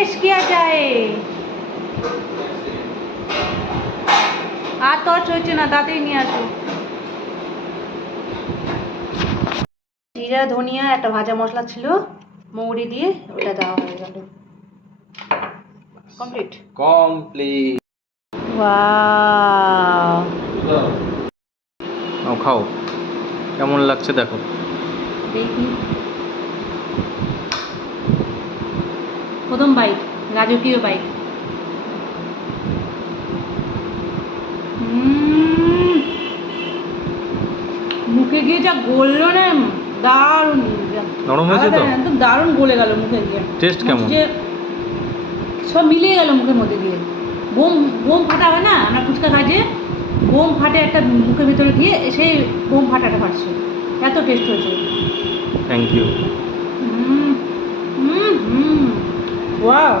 पेश किया जाए। আর টর্চ হচ্ছে না, তাতেই নিয়ে আসো। জিরা ধনিয়া একটা ভাজা মশলা ছিল, মৌরি দিয়ে ওটা দেওয়া হয়ে গেল। কমপ্লিট। ওয়াও, খাও কেমন লাগছে দেখো। দেখি প্রথম বাইট, রাজকীয় বাইট। মুখে গিয়ে যা গললো না, দারুণ নরম হয়েছে তো, একদম দারুণ গলে গেল মুখে গিয়ে। টেস্ট কেমন? সব মিলিয়ে গেল মুখের মধ্যে দিয়ে। বোম বোম ফাটা হয় না, আমরা ফুচকা খাই যে বোম ফাটে একটা মুখের ভিতরে গিয়ে, সেই বোম ফাটাটা ফাটছে, এত টেস্ট হয়েছে। Thank you. ওয়াও।